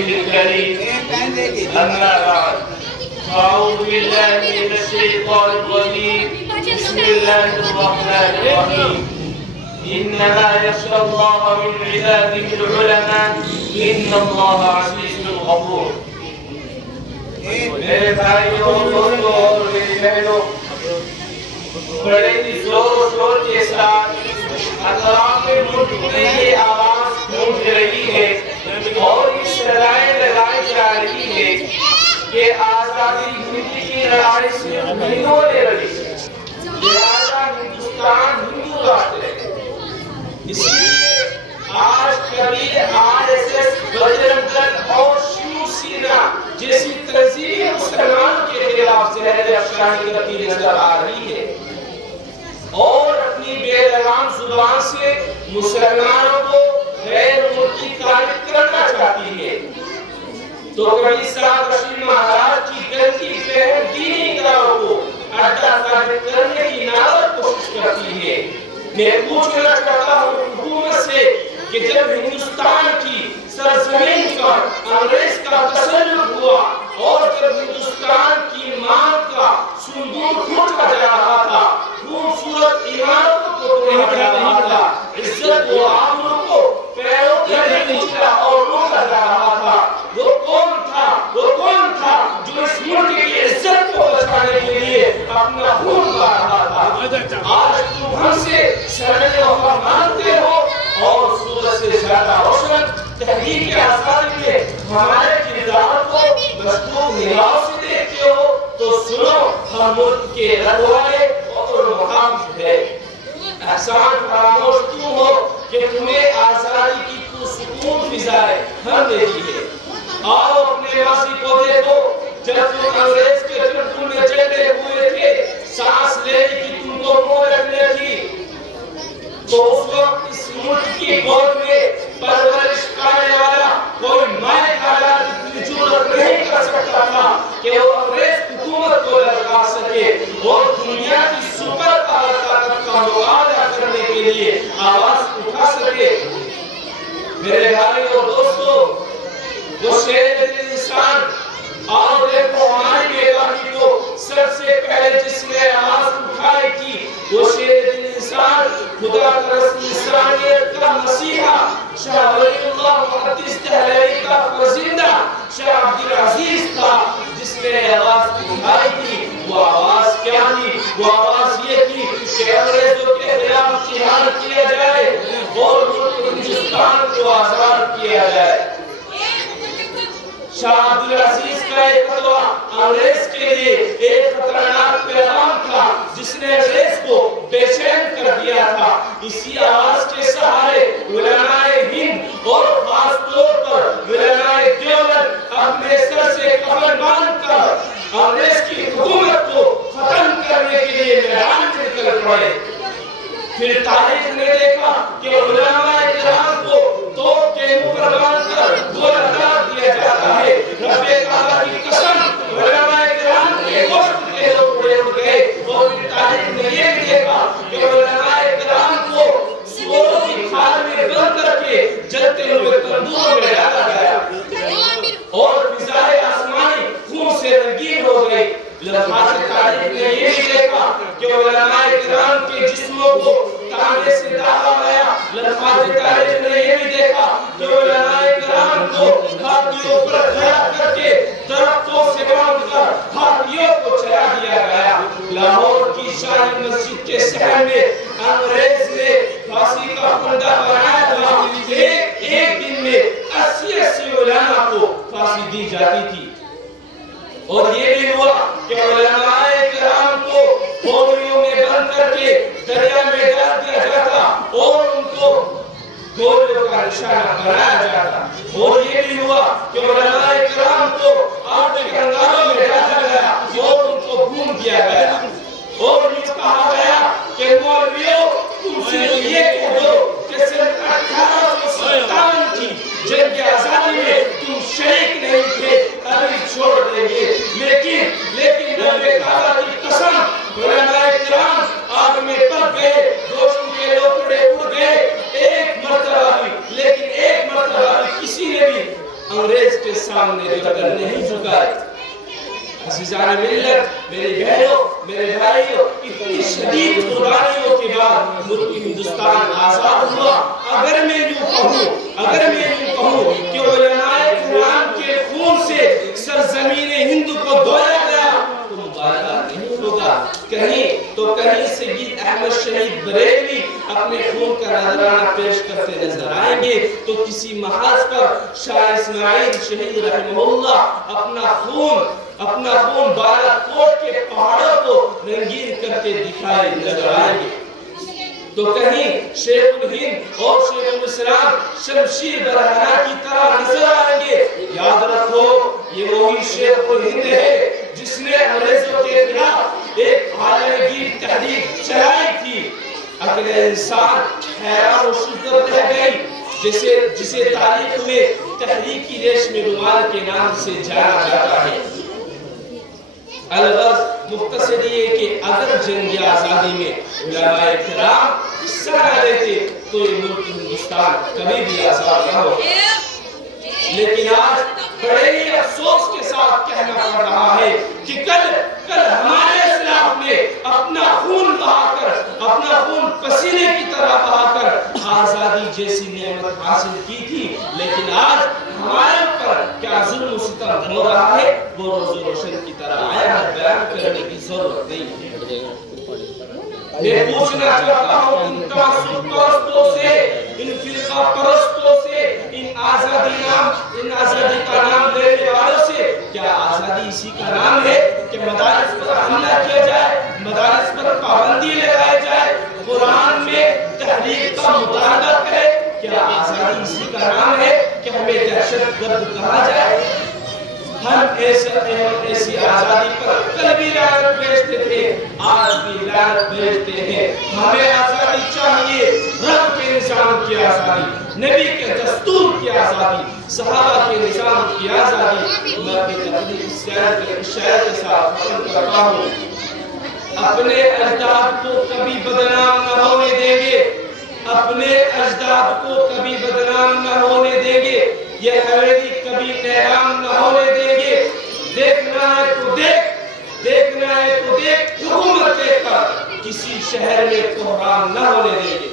الكريم أما بعد أعوذ بالله من الشيطان الرجيم بسم الله الرحمن الرحيم إنما يخشى الله من عباده العلماء إن الله عزيز غفور میرے بھائیوں دوستوں اور میری بہنوں بڑے ہی زور و شور کے ساتھ اطراف ملک میں یہ آواز گونج رہی ہے اور اس لڑائی لڑائی جا رہی ہے کہ آزادی ہند کی لڑائی سے ہندوؤں نے لڑی لہذا ہندوستان ہندو بات ہے اس لیے آج کبھی RSS بجرنگ دل اور شیو سینا جیسی تنظیم مسلمان کے خلاف زہر افشانی کرتی نظر آ رہی ہے اور اپنی بے لگام زبان سے مسلمانوں کو غیر ملکی ثابت کرنا چاہتی ہے تو کبھی صاحب رشید مہاراج کی گندی فہم دینی اداروں کو اڈا ثابت کرنے کی ناور کوشش کرتی ہے میں پوچھنا چاہتا ہوں حکومت سے کہ جب ہندوستان کی سرزمین پر انگریز کا تسلط ہوا اور جب ہندوستان کی ماں کا صندوق کھولا جا رہا تھا خوبصورت عمارتوں کو توڑا جا رہا تھا عزت و آبرو کو پیروں تلے کچلا اور روکا جا رہا تھا وہ کون تھا جو اس ملک کی عزت کو بچانے کے لیے اپنا خون بہا رہا تھا آج تم ہم سے شرعِ وفا مانگتے ہو اور سورج سے زیادہ روشن تحریک آزادی میں ہمارے کردار کو مشکوک نگاہوں سے دیکھتے ہو تو سنو ہم ملک کے رکھوالے اور مقام ہے احسان فراموش کیوں ہو کہ تمہیں آزادی کی پرسکون فضائیں ہم نے دی ہے آؤ اپنے ماضی کو دیکھو جب تم انگریز کے جھنڈوں میں چڑھے ہوئے تھے سانس لینے کی تم کو مہلت نہ تھی تو اس وقت اس ملک کی گود میں پرورش پانے والا کوئی مائے حالات اتنی جرأت نہیں کر سکتا تھا کہ وہ انگریز حکومت کو لڑکا سکے اور دنیا کی سپر طاقت کا مقابلہ کرنے کے لیے آواز اٹھا سکے میرے بھائی اور دوستو وہ شیر انسان اور دیکھو ہماری بیداری کو سب سے پہلے جس نے آواز اٹھائی تھی وہ شیر انسان خدا پرست انسانیت کا مسیحا شاہ ولی اللہ محدث تحریری کا فرزندہ شاہ عبدالعزیز تھا جس نے آواز اٹھائی تھی وہ آواز کیا تھی وہ آواز یہ تھی کہ انگریزوں کے خلاف جہاد کیا جائے اور ملک ہندوستان کو آزاد کیا جائے شاہ عبدالعزیز کا ایک فتویٰ انگریز کے لیے ایک خطرناک پیغام تھا جس نے انگریز کو بے چین کر دیا تھا اسی آواز کے سہارے علماء ہند اور خاص طور پر علماء دیوبند اپنے سر سے کفن باندھ کر انگریز کی حکومت کو ختم کرنے کے لیے میدان میں نکل پڑے پھر تاریخ نے دیکھا کہ علماء کرام کو توپ کے منہ پر باندھ کر گولی ڈال دیا جاتا ہے رب کعبہ کی قسم علماء کرام کے گوشت کے ٹکڑے اڑ گئے اور پھر تاریخ نے یہ بھی دیکھا کہ علماء کرام کو سوروں کی کھال میں بند کر کے جلتے ہوئے تندور میں ڈالا گیا اور فضائے آسمانی خون سے رنگین ہو گئی لمحات تاریخ نے یہ بھی دیکھا کہ علماء کرام کے جسموں کو تانے سے ڈالا گیا لمحات تاریخ نے یہ بھی دیکھا کہ علماء کرام کو ہاتھیوں پر کھڑا کر کے درختوں سے باندھ کر ہاتھیوں کو چلا دیا گیا لاہور کی شاہی مسجد کے صحن میں انگریز نے پھانسی کا پھندا بنایا تھا ایک دن میں 80 علماء کو پھانسی دی جاتی تھی اور یہ بھی ہوا کہ علماء کرام کو گولیوں میں بند کر کے دریا میں ڈال دیا جاتا اور ان کو گولیوں کا نشانہ بنایا جاتا اور یہ بھی ہوا کہ علماء کرام کو آگ کے انگاروں میں ڈالا گیا اور ان کو بھون دیا گیا اور یہ کہا گیا کہ مولویوں تم صرف یہ کہہ دو کہ صرف 1857 کی جنگ آزادی میں تم شریک نہیں تھے ابھی چھوڑ دیں گے لیکن رب کعبہ کی قسم علماء کرام آگ میں پک گئے گوشت کے لوکڑے اڑ گئے ایک مرتبہ بھی کسی نے بھی انگریز انگریز کے سامنے جھکر نہیں جھکائے۔ عزیزان ملت، میری بہنوں، میرے بھائیوں، اتنی شدید قربانیوں کے بعد ملک ہندوستان آزاد ہوا۔ اگر میں یوں کہوں کہ علماء کرام کے خون سے سرزمین ہند کو دھویا گیا تو مبالغہ نہیں ہوگا۔ کہیں سید احمد شہید بریلوی اپنے خون کا نذرانہ پیش کرتے نظر آئیں گے تو کسی محاذ پر شاہ اسماعیل شہید رحمہ اللہ اپنا خون بالا کوٹ کے پہاڑوں کو رنگین کرتے دکھائے نظر آئیں گے، تو کہیں شیخ الہند اور شیخ الاسلام شمشیر برہنہ کی طرح نظر آئیں گے۔ یاد رکھو یہ وہی شیخ الہند ہے جس نے انگریزوں کے خلاف ایک عالمگیر تحریک چلائی تھی۔ اگر انسان حیران و شدت رہ گئی جسے تاریخ میں تحریکی ریشمی رومال کے نام سے جانا جاتا ہے۔ الغرض مختصر یہ کہ اگر جنگ آزادی میں علماء کرام حصہ نہ لیتے تو یہ ملک ہندوستان کبھی بھی آزاد نہ ہو۔ لیکن آج بڑے ہی افسوس کے ساتھ کہنا پڑ رہا ہے کہ کل ہمارے اسلاف نے اپنا خون پسینے کی طرح بہا کر آزادی جیسی نعمت حاصل کی تھی، لیکن آج ہمارے پر کیا ظلم و ستم ہو رہا ہے وہ روز روشن کی طرح آیا ہے، بیان کرنے کی ضرورت نہیں ہے۔ میں پوچھنا چاہتا ہوں ان تعصب پرستوں سے، ان فرقہ پرستوں سے، ان آزادی کا نام لینے والوں سے، کیا آزادی اسی کا نام ہے کہ مدارس پر حملہ کیا جائے، مدارس پر پابندی لگائی جائے، قرآن میں تحریک کا مطالبہ کرے؟ کیا آزادی اسی کا نام ہے کہ ہمیں دہشت گرد کہا جائے؟ ہم ایسی آزادی پر کل بھی لعنت بھیجتے تھے، آج بھی لعنت بھیجتے ہیں۔ ہمیں آزادی چاہیے، رب کے نظام کی آزادی، نبی کے دستور کی آزادی، صحابہ کے نظام کی آزادی۔ میں اپنی تقریر اس شعر کے ساتھ ختم کرتا ہوں۔ اپنے اجداد کو کبھی بدنام نہ ہونے دیں گے، اپنے اجداد کو کبھی بدنام نہ ہونے دیں گے، یہ حویلی کبھی نیرام نہ ہونے دیں گے۔ دیکھنا ہے تو دیکھ حکومت کر کسی شہر میں کوحرام نہ ہونے دیں گے۔